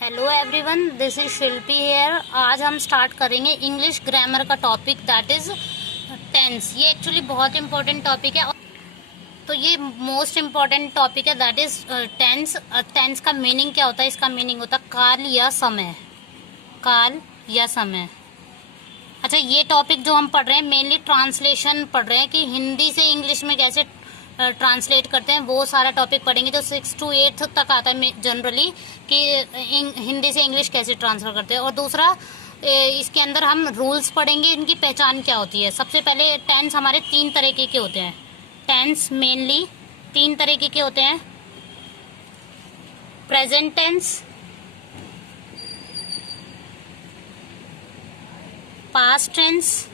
Hello everyone, this is Shilpi here. आज हम start करेंगे इंग्लिश ग्रामर का टॉपिक दैट इज टेंस। ये एक्चुअली बहुत इंपॉर्टेंट टॉपिक है। तो ये मोस्ट इम्पॉर्टेंट टॉपिक है दैट इज टेंस। टेंस का मीनिंग क्या होता है? इसका मीनिंग होता है काल या समय। काल या समय। अच्छा, ये टॉपिक जो हम पढ़ रहे हैं मेनली ट्रांसलेशन पढ़ रहे हैं कि हिंदी से इंग्लिश में कैसे ट्रांसलेट करते हैं, वो सारा टॉपिक पढ़ेंगे। तो 6 to 8 तक आता है जनरली कि हिंदी से इंग्लिश कैसे ट्रांसफर करते हैं। और दूसरा इसके अंदर हम रूल्स पढ़ेंगे, इनकी पहचान क्या होती है। सबसे पहले टेंस हमारे 3 तरीके के होते हैं। टेंस मेनली 3 तरीके के होते हैं। Present tense, past tense.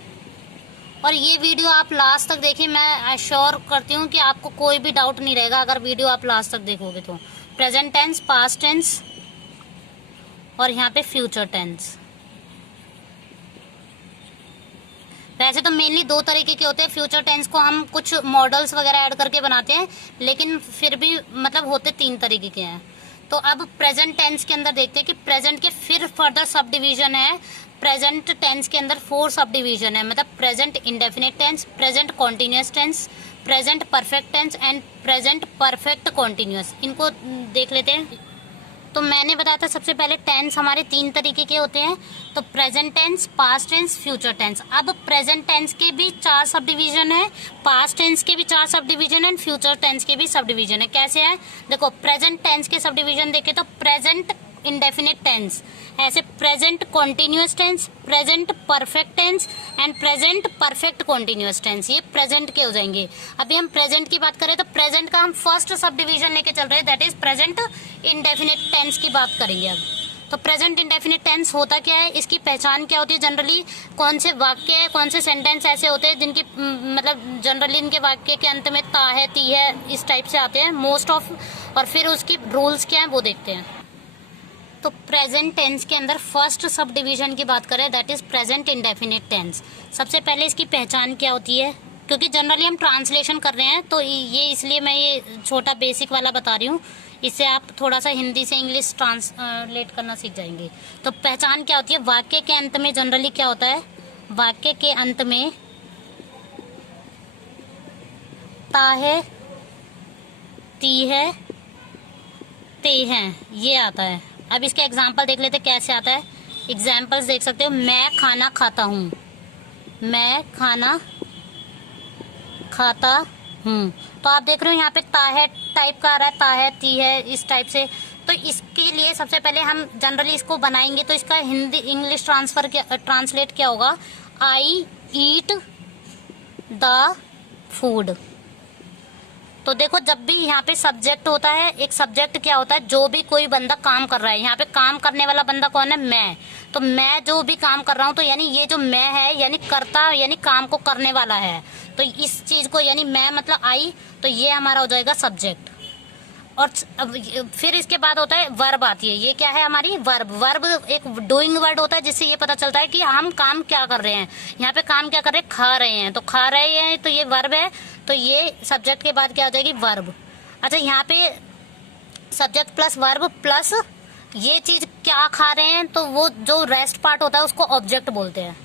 और ये वीडियो आप लास्ट तक देखिए, मैं एश्योर करती हूँ कि आपको कोई भी डाउट नहीं रहेगा अगर वीडियो आप लास्ट तक देखोगे तो। प्रेजेंट टेंस, पास्ट टेंस और यहाँ पे फ्यूचर टेंस। वैसे तो मेनली 2 तरीके के होते हैं। फ्यूचर टेंस को हम कुछ मॉडल्स वगैरह ऐड करके बनाते हैं, लेकिन फिर भी मतलब होते 3 तरीके के हैं। तो अब प्रेजेंट टेंस के अंदर देखते हैं कि प्रेजेंट के फिर फर्दर सब डिवीजन है। प्रेजेंट टेंस के अंदर 4 सब डिवीजन है, मतलब present indefinite tense, present continuous tense, present perfect tense and present perfect continuous. इनको देख लेते हैं। तो मैंने बताया था सबसे पहले टेंस हमारे 3 तरीके के होते हैं। तो present tense, past tense, future tense. अब प्रेजेंट टेंस के भी 4 सब डिवीजन है, पास्ट टेंस के भी 4 सब डिवीजन है, फ्यूचर टेंस के भी सब डिवीजन है। कैसे है देखो, प्रेजेंट टेंस के सब डिवीजन देखे तो प्रेजेंट इंडेफिनिट टेंस, ऐसे present continuous tense, present perfect tense and present perfect continuous tense. ये प्रेजेंट के हो जाएंगे। अभी हम प्रेजेंट की बात करें तो प्रेजेंट का हम फर्स्ट सब डिवीजन लेके चल रहे हैं, that is present indefinite tense की बात करेंगे अब। तो प्रेजेंट इंडेफिनिट टेंस होता क्या है, इसकी पहचान क्या होती है, जनरली कौन से वाक्य, कौन से सेंटेंस ऐसे होते हैं जिनकी मतलब जनरली इनके वाक्य के अंत में ता है, ती है, इस टाइप से आते हैं मोस्ट ऑफ। और फिर उसकी रूल्स क्या है वो देखते हैं। तो प्रेजेंट टेंस के अंदर फर्स्ट सब डिवीजन की बात करें that is present indefinite tense. सबसे पहले इसकी पहचान क्या होती है, क्योंकि जनरली हम ट्रांसलेशन कर रहे हैं तो ये इसलिए मैं ये छोटा बेसिक वाला बता रही हूँ, इससे आप थोड़ा सा हिंदी से इंग्लिश ट्रांसलेट करना सीख जाएंगे। तो पहचान क्या होती है, वाक्य के अंत में जनरली क्या होता है, वाक्य के अंत में ता है, ती है, ते हैं, ये आता है। अब इसके एग्जाम्पल देख लेते कैसे आता है। एग्जाम्पल्स देख सकते हो, मैं खाना खाता हूँ, मैं खाना खाता हूँ। तो आप देख रहे हो यहाँ पे ता है टाइप का आ रहा है, ता है, ती है, इस टाइप से। तो इसके लिए सबसे पहले हम जनरली इसको बनाएंगे तो इसका हिंदी इंग्लिश ट्रांसलेट क्या होगा, आई ईट द फूड। तो देखो, जब भी यहाँ पे सब्जेक्ट होता है, एक सब्जेक्ट क्या होता है, जो भी कोई बंदा काम कर रहा है, यहाँ पे काम करने वाला बंदा कौन है, मैं। तो मैं जो भी काम कर रहा हूँ, तो यानी ये जो मैं है यानी कर्ता, यानी काम को करने वाला है। तो इस चीज को यानी मैं मतलब आई, तो ये हमारा हो जाएगा सब्जेक्ट। और फिर इसके बाद होता है वर्ब आती है। ये क्या है हमारी वर्ब। वर्ब एक डूइंग वर्ड होता है जिससे ये पता चलता है कि हम काम क्या कर रहे हैं। यहाँ पे काम क्या कर रहे हैं, खा रहे हैं, तो खा रहे हैं तो ये वर्ब है। तो ये सब्जेक्ट के बाद क्या हो जाएगी, वर्ब। अच्छा, यहाँ पे सब्जेक्ट प्लस वर्ब प्लस ये चीज क्या खा रहे हैं, तो वो जो रेस्ट पार्ट होता है उसको ऑब्जेक्ट बोलते हैं।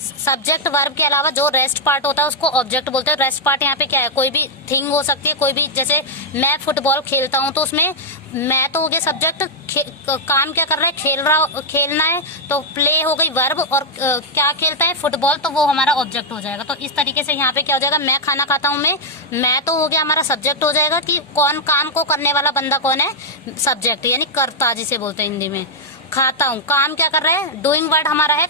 सब्जेक्ट वर्ब के अलावा जो रेस्ट पार्ट होता है उसको ऑब्जेक्ट बोलते हैं। रेस्ट पार्ट यहाँ पे क्या है, कोई भी थिंग हो सकती है, कोई भी, जैसे मैं फुटबॉल खेलता हूँ तो उसमें मैं तो हो गया सब्जेक्ट, काम क्या कर रहा है, खेलना है, तो प्ले हो गई वर्ब, और क्या खेलता है, फुटबॉल, तो वो हमारा ऑब्जेक्ट हो जाएगा। तो इस तरीके से यहाँ पे क्या हो जाएगा, मैं खाना खाता हूँ, मैं तो हो गया हमारा सब्जेक्ट हो जाएगा कि कौन काम को करने वाला बंदा कौन है, सब्जेक्ट यानी कर्ता जिसे बोलते हैं हिंदी में। खाता हूँ, काम क्या कर रहा है, डूइंग वर्ड हमारा है।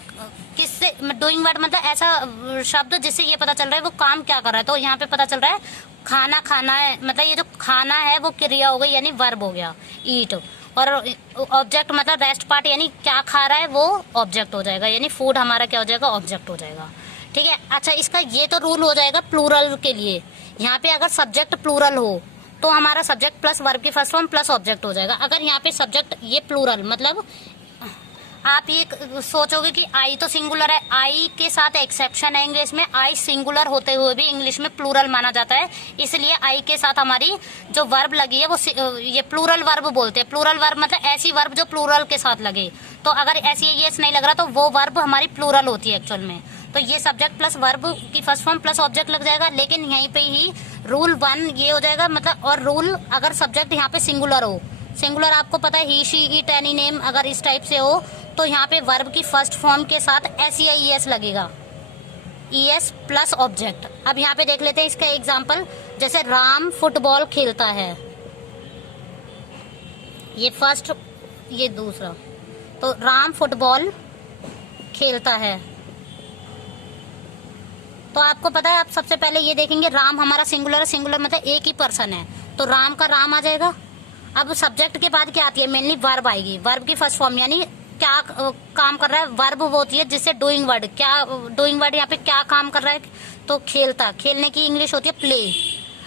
किससे डूइंग वर्ड मतलब ऐसा शब्द जिससे ये पता चल रहा है वो काम क्या कर रहा है। तो यहाँ पे पता चल रहा है खाना खाना है, मतलब ये जो खाना है वो क्रिया हो गई यानी वर्ब हो गया, ईट। और ऑब्जेक्ट मतलब रेस्ट पार्ट यानी क्या खा रहा है वो ऑब्जेक्ट हो जाएगा, यानी फूड हमारा क्या हो जाएगा, ऑब्जेक्ट हो जाएगा। ठीक है। अच्छा, इसका ये तो रूल हो जाएगा प्लूरल के लिए। यहाँ पे अगर सब्जेक्ट प्लूरल हो तो हमारा सब्जेक्ट प्लस वर्ब की फर्स्ट फॉर्म प्लस ऑब्जेक्ट हो जाएगा। अगर यहाँ पे सब्जेक्ट ये प्लूरल मतलब आप ये सोचोगे कि आई तो सिंगुलर है, आई के साथ एक्सेप्शन है इंग्लिश में, आई सिंगुलर होते हुए भी इंग्लिश में प्लूरल माना जाता है, इसलिए आई के साथ हमारी जो वर्ब लगी है वो ये प्लूरल वर्ब बोलते हैं। प्लूरल वर्ब मतलब ऐसी वर्ब जो प्लूरल के साथ लगे। तो अगर ऐसी यस नहीं लग रहा तो वो वर्ब हमारी प्लूरल होती है एक्चुअल में। तो ये सब्जेक्ट प्लस वर्ब की फर्स्ट फॉर्म प्लस ऑब्जेक्ट लग जाएगा, लेकिन यहीं पे ही रूल 1 ये हो जाएगा, मतलब और रूल अगर सब्जेक्ट यहाँ पे सिंगुलर हो, सिंगुलर आपको पता है ही शी इट एनी नेम, अगर इस टाइप से हो तो यहाँ पे वर्ब की फर्स्ट फॉर्म के साथ SEIES लगेगा, ES प्लस ऑब्जेक्ट। अब यहाँ पे देख लेते हैं इसका एग्जांपल, जैसे राम फुटबॉल खेलता है, ये फर्स्ट ये दूसरा, तो राम फुटबॉल खेलता है। तो आपको पता है, आप सबसे पहले ये देखेंगे राम हमारा सिंगुलर है, सिंगुलर मतलब एक ही पर्सन है, तो राम का राम आ जाएगा। अब सब्जेक्ट के बाद क्या आती है, मेनली वर्ब आएगी, वर्ब की फर्स्ट फॉर्म, यानी क्या काम कर रहा है, वर्ब वो होती है जिससे डूइंग वर्ड, क्या डूइंग वर्ड यहाँ पे क्या काम कर रहा है, तो खेलता, खेलने की इंग्लिश होती है प्ले।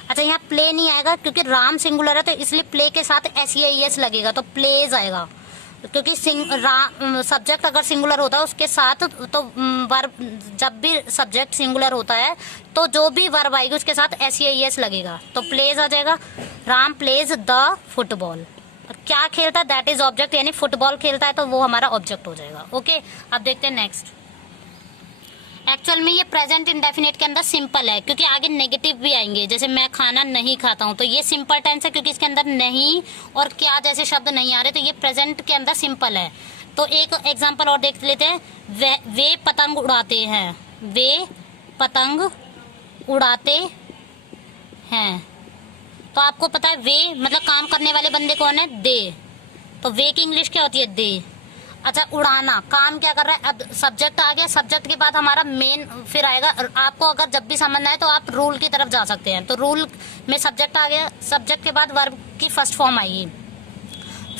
अच्छा यहाँ प्ले नहीं आएगा क्योंकि राम सिंगुलर है, तो इसलिए प्ले के साथ SEIS लगेगा, तो प्लेज आएगा, क्योंकि सब्जेक्ट अगर सिंगुलर होता है उसके साथ तो वर्ब, जब भी सब्जेक्ट सिंगुलर होता है तो जो भी वर्ब आएगी उसके साथ SEIS लगेगा, तो प्लेज आ जाएगा। राम प्लेज द फुटबॉल, क्या खेलता है, दैट इज ऑब्जेक्ट, यानी फुटबॉल खेलता है तो वो हमारा ऑब्जेक्ट हो जाएगा। ओके, अब देखते हैं नेक्स्ट। एक्चुअल में ये प्रेजेंट इंडेफिनिट के अंदर सिंपल है, क्योंकि आगे नेगेटिव भी आएंगे, जैसे मैं खाना नहीं खाता हूँ, तो ये सिंपल टेंस है क्योंकि इसके अंदर नहीं और क्या जैसे शब्द नहीं आ रहे, तो ये प्रेजेंट के अंदर सिंपल है। तो एक एग्जांपल और देख लेते हैं, वे पतंग उड़ाते हैं, वे पतंग उड़ाते हैं। तो आपको पता है वे मतलब काम करने वाले बंदे कौन है, दे, तो वे की इंग्लिश क्या होती है, दे। अच्छा उड़ाना, काम क्या कर रहा है, अब सब्जेक्ट आ गया, सब्जेक्ट के बाद हमारा मेन फिर आएगा। आपको अगर जब भी समझना है तो आप रूल की तरफ जा सकते हैं, तो रूल में सब्जेक्ट आ गया, सब्जेक्ट के बाद वर्ब की फर्स्ट फॉर्म आएगी।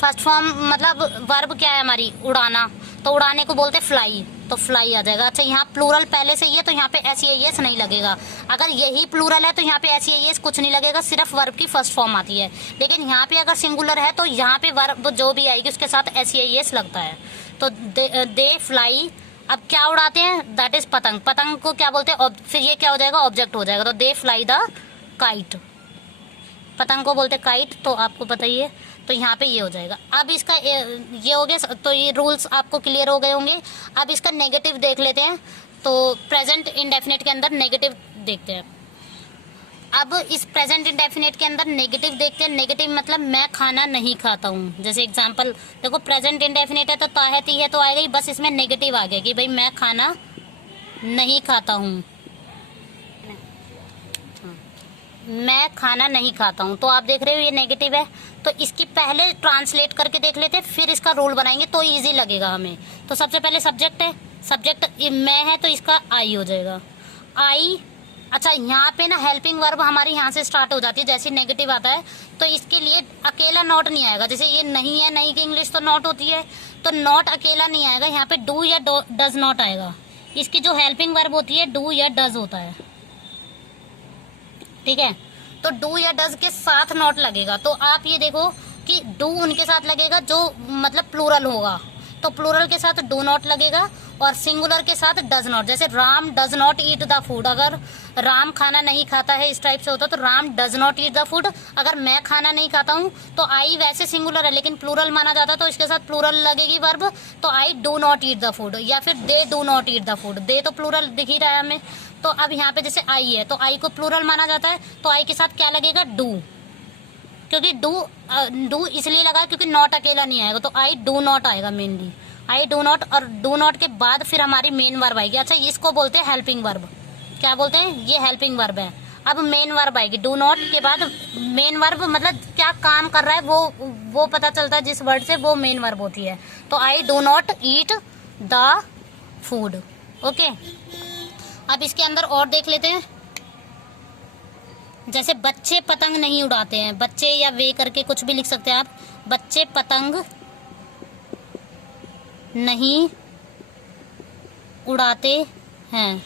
फर्स्ट फॉर्म मतलब वर्ब क्या है हमारी, उड़ाना, तो उड़ाने को बोलते फ्लाई, तो फ्लाई आ जाएगा। अच्छा यहाँ प्लूरल पहले से ही है तो यहाँ पे SEIS नहीं लगेगा, अगर यही प्लूरल है तो यहाँ पे SEIS कुछ नहीं लगेगा, सिर्फ वर्ब की फर्स्ट फॉर्म आती है। लेकिन यहाँ पे अगर सिंगुलर है तो यहाँ पे वर्ब जो भी आएगी उसके साथ SEIS लगता है। तो दे फ्लाई, अब क्या उड़ाते हैं, दैट इज पतंग, पतंग को क्या बोलते हैं, फिर ये क्या हो जाएगा, ऑब्जेक्ट हो जाएगा, तो दे फ्लाई द काइट, पतंग को बोलते काइट, तो आपको पता ही है, तो यहाँ पे ये हो जाएगा। अब इसका ये हो गया, तो ये रूल्स आपको क्लियर हो गए होंगे। अब इसका नेगेटिव देख लेते हैं, तो प्रेजेंट इंडेफिनिट के अंदर नेगेटिव देखते हैं। अब इस प्रेजेंट इंडेफिनिट के अंदर नेगेटिव देखते हैं, नेगेटिव मतलब मैं खाना नहीं खाता हूँ। जैसे एग्जांपल देखो, प्रेजेंट इंडेफिनिट है तो ताहे ती है तो आएगा ही, बस इसमें नेगेटिव आ गया कि भाई मैं खाना नहीं खाता हूँ, मैं खाना नहीं खाता हूँ, तो आप देख रहे हो ये नेगेटिव है। तो इसकी पहले ट्रांसलेट करके देख लेते हैं, फिर इसका रूल बनाएंगे तो इजी लगेगा हमें। तो सबसे पहले सब्जेक्ट है, सब्जेक्ट मैं है तो इसका आई हो जाएगा, आई। अच्छा यहाँ पे ना हेल्पिंग वर्ब हमारी यहाँ से स्टार्ट हो जाती है, जैसे नेगेटिव आता है तो इसके लिए अकेला नॉट नहीं आएगा, जैसे ये नहीं है, नहीं की इंग्लिश तो नॉट होती है, तो नॉट अकेला नहीं आएगा, यहाँ पे डू या डज नॉट आएगा। इसकी जो हेल्पिंग वर्ब होती है डू या डज होता है, ठीक है, तो डू या डज के साथ नॉट लगेगा। तो आप ये देखो कि डू उनके साथ लगेगा जो मतलब प्लूरल होगा, तो प्लूरल के साथ डू नॉट लगेगा और सिंगुलर के साथ डज नॉट। जैसे Ram does not eat the food, अगर राम खाना नहीं खाता है इस टाइप से होता तो Ram does not eat the food. अगर मैं खाना नहीं खाता हूँ तो आई वैसे सिंगुलर है लेकिन प्लूरल माना जाता तो इसके साथ प्लूरल लगेगी वर्ब, तो I do not eat the food, या फिर they do not eat the food, they तो प्लूरल दिख ही रहा है हमें। तो अब यहाँ पे जैसे आई है तो आई को प्लूरल माना जाता है, तो आई के साथ क्या लगेगा, डू, क्योंकि डू इसलिए लगा क्योंकि नॉट अकेला नहीं आएगा, तो आई डू नॉट आएगा मेनली, आई डू नॉट, और डू नॉट के बाद फिर हमारी मेन वर्ब आएगी। अच्छा इसको बोलते हैं हेल्पिंग वर्ब, क्या बोलते हैं, ये हेल्पिंग वर्ब है। अब मेन वर्ब आएगी, डू नॉट के बाद मेन वर्ब मतलब क्या काम कर रहा है वो पता चलता है जिस वर्ड से, वो मेन वर्ब होती है। तो I do not eat the food. Okay, अब इसके अंदर और देख लेते हैं, जैसे बच्चे पतंग नहीं उड़ाते हैं, बच्चे या वे करके कुछ भी लिख सकते हैं आप, बच्चे पतंग नहीं उड़ाते हैं,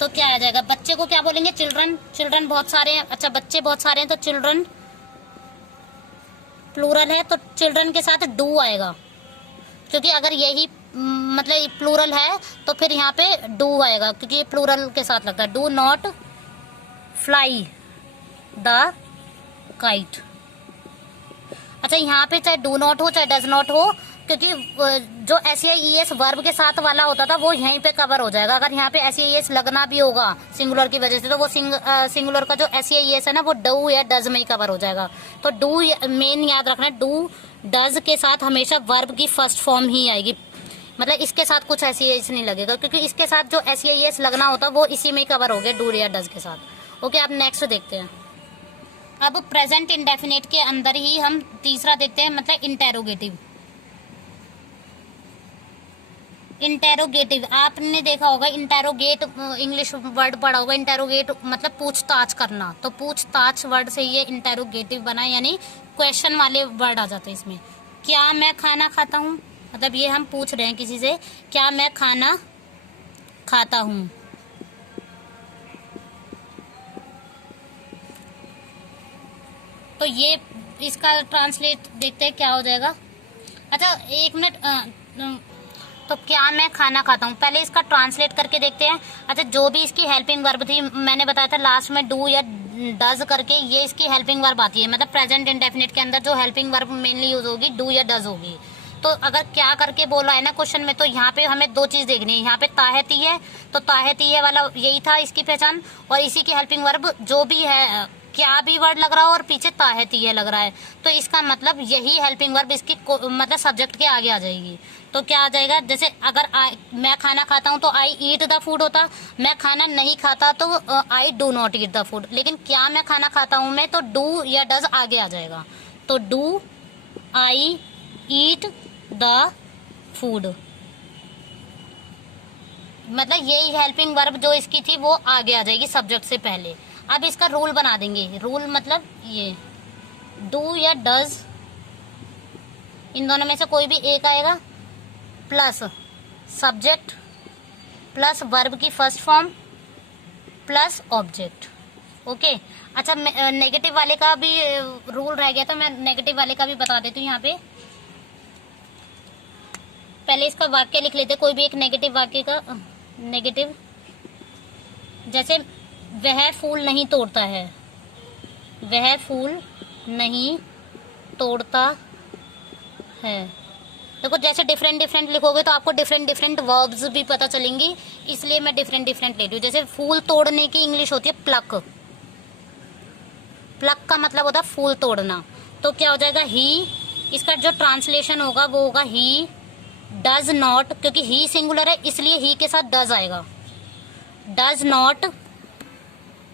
तो क्या आ जाएगा, बच्चे को क्या बोलेंगे, चिल्ड्रन, चिल्ड्रन बहुत सारे हैं। अच्छा बच्चे बहुत सारे हैं तो चिल्ड्रन प्लूरल है तो चिल्ड्रन के साथ डू आएगा, क्योंकि अगर यही मतलब प्लूरल है तो फिर यहाँ पे डू आएगा, क्योंकि ये प्लूरल के साथ लगता है। Do not fly the kite. अच्छा, यहाँ पे चाहे डू नॉट हो चाहे डज नॉट हो, क्योंकि जो SEIES वर्ब के साथ वाला होता था वो यहीं पे कवर हो जाएगा। अगर यहाँ पे SEIS लगना भी होगा सिंगुलर की वजह से, तो वो सिंगुलर का जो SEIS है ना, वो डू या डज में ही कवर हो जाएगा। तो डू मेन याद रखना, डू डज के साथ हमेशा वर्ब की फर्स्ट फॉर्म ही आएगी, मतलब इसके साथ कुछ SEIS नहीं लगेगा, क्योंकि इसके साथ जो SEIS लगना होता वो इसी में ही कवर हो गया, डू या डज के साथ। ओके, अब नेक्स्ट देखते हैं। अब प्रेजेंट इंडेफिनिट के अंदर ही हम तीसरा देखते हैं, मतलब इंटेरोगेटिव। इंटेरोगेटिव आपने देखा होगा, इंटेरोगेट इंग्लिश वर्ड पढ़ा होगा। इंटेरोगेट मतलब पूछताछ करना, तो पूछताछ वर्ड से ये इंटेरोगेटिव बना, यानी क्वेश्चन वाले वर्ड आ जाते हैं इसमें। क्या मैं खाना खाता हूँ, मतलब ये हम पूछ रहे हैं किसी से, क्या मैं खाना खाता हूँ। तो ये इसका ट्रांसलेट देखते हैं क्या हो जाएगा। अच्छा, एक मिनट, तो क्या मैं खाना खाता हूँ, पहले इसका ट्रांसलेट करके देखते हैं। अच्छा, जो भी इसकी हेल्पिंग वर्ब थी, मैंने बताया था लास्ट में डू या डज करके, ये इसकी हेल्पिंग वर्ब आती है। मतलब प्रेजेंट इंडेफिनिट के अंदर जो हेल्पिंग वर्ब मेनली यूज होगी डू या डज होगी। तो अगर क्या करके बोला है ना क्वेश्चन में, तो यहाँ पे हमें दो चीज देखनी है। यहाँ पे ताहती है, तो ताहती है वाला यही था इसकी पहचान, और इसी की हेल्पिंग वर्ब जो भी है, क्या भी वर्ड लग रहा हो और पीछे ताहती है लग रहा है, तो इसका मतलब यही हेल्पिंग वर्ब इसकी मतलब सब्जेक्ट के आगे आ जाएगी। तो क्या आ जाएगा, जैसे अगर मैं खाना खाता हूँ तो आई ईट द फूड होता, मैं खाना नहीं खाता तो I do not eat the food. लेकिन क्या मैं खाना खाता हूँ मैं, तो डू या डज आगे आ जाएगा। तो do I eat the food, मतलब यही हेल्पिंग वर्ब जो इसकी थी वो आगे आ जाएगी सब्जेक्ट से पहले। अब इसका रूल बना देंगे। रूल मतलब ये डू या डज, इन दोनों में से कोई भी एक आएगा, प्लस सब्जेक्ट प्लस वर्ब की first form plus object. Okay, अच्छा, नेगेटिव वाले का भी रूल रह गया था, मैं नेगेटिव वाले का भी बता देती हूँ। यहाँ पे पहले इसका वाक्य लिख लेते, कोई भी एक नेगेटिव वाक्य का। नेगेटिव, जैसे वह फूल नहीं तोड़ता है, वह फूल नहीं तोड़ता है। देखो, जैसे डिफरेंट डिफरेंट लिखोगे तो आपको डिफरेंट डिफरेंट वर्ब्स भी पता चलेंगी, इसलिए मैं डिफरेंट डिफरेंट ले रही हूँ। जैसे फूल तोड़ने की इंग्लिश होती है प्लक, प्लक का मतलब होता है फूल तोड़ना। तो क्या हो जाएगा, ही, इसका जो ट्रांसलेशन होगा वो होगा ही डज नॉट, क्योंकि ही सिंगुलर है इसलिए ही के साथ डज आएगा। डज नॉट,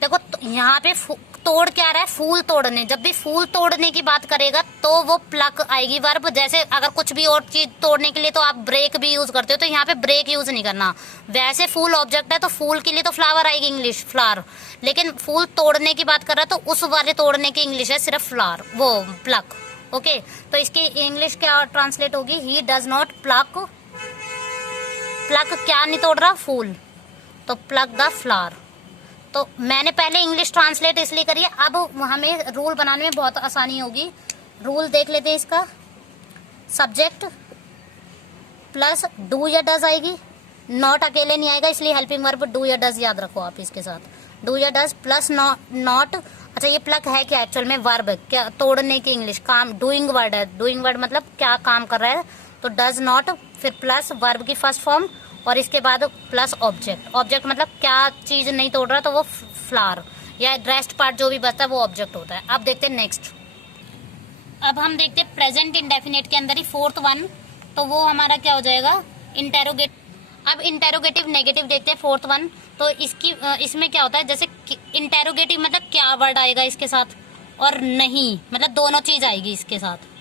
देखो यहाँ पे तोड़ क्या रहा है, फूल तोड़ने। जब भी फूल तोड़ने की बात करेगा तो वो प्लक आएगी वर्ब। जैसे अगर कुछ भी और चीज तोड़ने के लिए तो आप ब्रेक भी यूज करते हो, तो यहाँ पे ब्रेक यूज नहीं करना। वैसे फूल ऑब्जेक्ट है तो फूल के लिए तो फ्लावर आएगी इंग्लिश, फ्लावर। लेकिन फूल तोड़ने की बात कर रहा है तो उस वाले तोड़ने की इंग्लिश है सिर्फ फ्लावर, वो प्लक। ओके, तो इसकी इंग्लिश क्या ट्रांसलेट होगी, he does not pluck. Pluck क्या नहीं तोड़ रहा, फूल, तो प्लक द फ्लावर। तो मैंने पहले इंग्लिश ट्रांसलेट इसलिए करी है, अब हमें रूल बनाने में बहुत आसानी होगी। रूल देख लेते हैं इसका। सब्जेक्ट प्लस डू या डज आएगी, नॉट अकेले नहीं आएगा, इसलिए हेल्पिंग वर्ब डू या डज याद रखो आप इसके साथ। डू या डज प्लस नॉट। अच्छा, ये प्लक है क्या, एक्चुअल में वर्ब है क्या, तोड़ने की इंग्लिश, काम, डूइंग वर्ड है। डूइंग वर्ड मतलब क्या काम कर रहा है, तो डज नॉट, फिर प्लस वर्ब की फर्स्ट फॉर्म, और इसके बाद प्लस ऑब्जेक्ट। ऑब्जेक्ट मतलब क्या चीज नहीं तोड़ रहा, तो वो फ्लावर या रेस्ट पार्ट जो भी बचता है वो ऑब्जेक्ट होता है। अब देखते हैं नेक्स्ट। अब हम देखते हैं प्रेजेंट इंडेफिनिट के अंदर ही फोर्थ वन, तो वो हमारा क्या हो जाएगा, इंटेरोगेट। अब इंटेरोगेटिव नेगेटिव देखते हैं फोर्थ वन। तो इसमें क्या होता है, जैसे इंटेरोगेटिव मतलब क्या वर्ड आएगा इसके साथ, और नहीं मतलब दोनों चीज आएगी इसके साथ।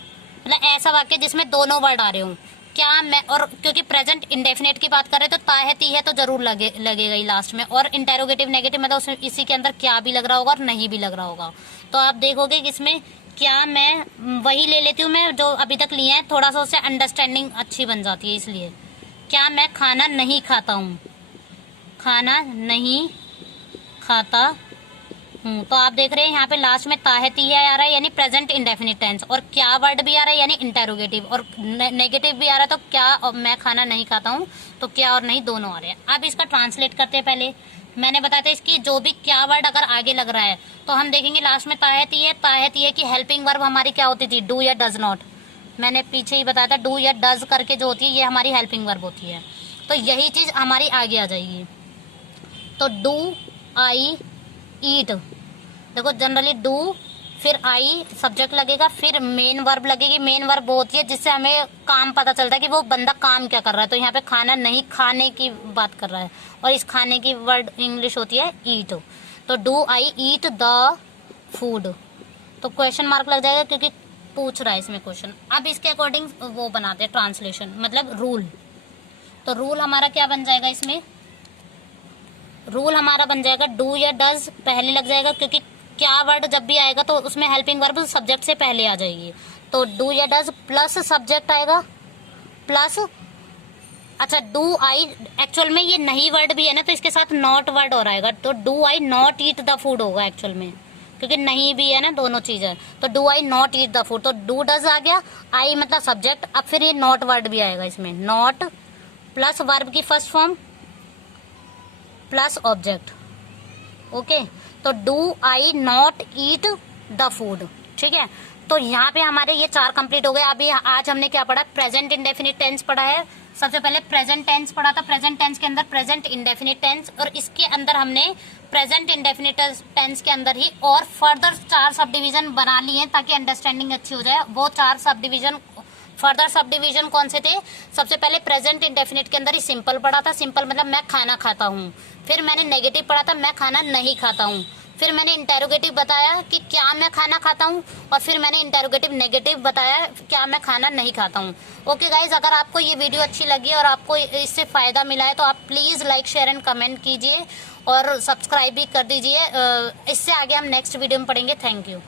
मतलब ऐसा वाक्य जिसमें दोनों वर्ड आ रहे हो, क्या मैं, और क्योंकि प्रेजेंट इंडेफिनेट की बात कर रहे हैं तो ताहती है तो जरूर लगेगा ही लास्ट में। और इंटेरोगेटिव नेगेटिव मतलब उसमें इसी के अंदर क्या भी लग रहा होगा और नहीं भी लग रहा होगा। तो आप देखोगे कि इसमें क्या मैं वही ले लेती हूँ मैं जो अभी तक लिए हैं, थोड़ा सा उससे अंडरस्टैंडिंग अच्छी बन जाती है। इसलिए क्या मैं खाना नहीं खाता हूँ, खाना नहीं खाता हूँ। तो आप देख रहे हैं यहाँ पे लास्ट में ताहती है आ रहा है यानी प्रेजेंट इंडेफिनिट टेंस, और क्या वर्ड भी आ रहा है यानी इंटेरोगेटिव, और नेगेटिव भी आ रहा है तो क्या और मैं खाना नहीं खाता हूँ, तो क्या और नहीं दोनों आ रहे हैं। अब इसका ट्रांसलेट करते हैं। पहले मैंने बताया था इसकी जो भी क्या वर्ड अगर आगे लग रहा है तो हम देखेंगे लास्ट में ताहती है। ताहती है कि हेल्पिंग वर्ब हमारी क्या होती थी, डू या डज नॉट। मैंने पीछे ही बताया था डू या डज करके जो होती है ये हमारी हेल्पिंग वर्ब होती है। तो यही चीज हमारी आगे आ जाएगी। तो डू आई ईट, देखो जनरली डू फिर आई सब्जेक्ट लगेगा, फिर मेन वर्ब लगेगी। मेन वर्ब वो होती है जिससे हमें काम पता चलता है कि वो बंदा काम क्या कर रहा है। तो यहाँ पे खाना नहीं खाने की बात कर रहा है, और इस खाने की वर्ड इंग्लिश होती है ईट। तो do I eat the food, तो क्वेश्चन मार्क लग जाएगा क्योंकि पूछ रहा है इसमें क्वेश्चन। अब इसके अकॉर्डिंग वो बनाते हैं ट्रांसलेशन, मतलब रूल। तो रूल हमारा क्या बन जाएगा इसमें, रूल हमारा बन जाएगा डू या डज पहले लग जाएगा, क्योंकि क्या वर्ड जब भी आएगा तो उसमें हेल्पिंग वर्ब सब्जेक्ट से पहले आ जाएगी। तो डू या डज प्लस सब्जेक्ट आएगा प्लस, अच्छा डू आई एक्चुअल में ये नहीं वर्ड भी है ना, तो इसके साथ नॉट वर्ड और आएगा। तो do I not eat the food होगा एक्चुअल में, क्योंकि नहीं भी है ना, दोनों चीज है। तो do I not eat the food, तो डू डज आ गया, आई मतलब सब्जेक्ट, अब फिर ये नॉट वर्ड भी आएगा इसमें, नॉट प्लस वर्ब की first form plus object. Okay, तो do I not eat the food, ठीक है। तो यहाँ पे हमारे ये 4 कंप्लीट हो गए। अभी आज हमने क्या पढ़ा, प्रेजेंट इंडेफिनिट टेंस पढ़ा है। सबसे पहले प्रेजेंट टेंस पढ़ा था, प्रेजेंट टेंस के अंदर प्रेजेंट इंडेफिनिट टेंस, और इसके अंदर हमने प्रेजेंट इंडेफिनिट टेंस के अंदर ही और फर्दर 4 सब डिवीजन बना लिए ताकि अंडरस्टैंडिंग अच्छी हो जाए। वो 4 sub division, further sub division कौन से थे, सबसे पहले प्रेजेंट इंडेफिनिट के अंदर ही सिंपल पढ़ा था, सिंपल मतलब मैं खाना खाता हूँ। फिर मैंने नेगेटिव पढ़ा था, मैं खाना नहीं खाता हूँ। फिर मैंने इंटेरोगेटिव बताया कि क्या मैं खाना खाता हूँ, और फिर मैंने इंटेरोगेटिव नेगेटिव बताया क्या मैं खाना नहीं खाता हूँ। ओके गाइज, अगर आपको ये वीडियो अच्छी लगी और आपको इससे फायदा मिला है तो आप please like share and comment कीजिए और सब्सक्राइब भी कर दीजिए। इससे आगे हम नेक्स्ट वीडियो में पढ़ेंगे। Thank you.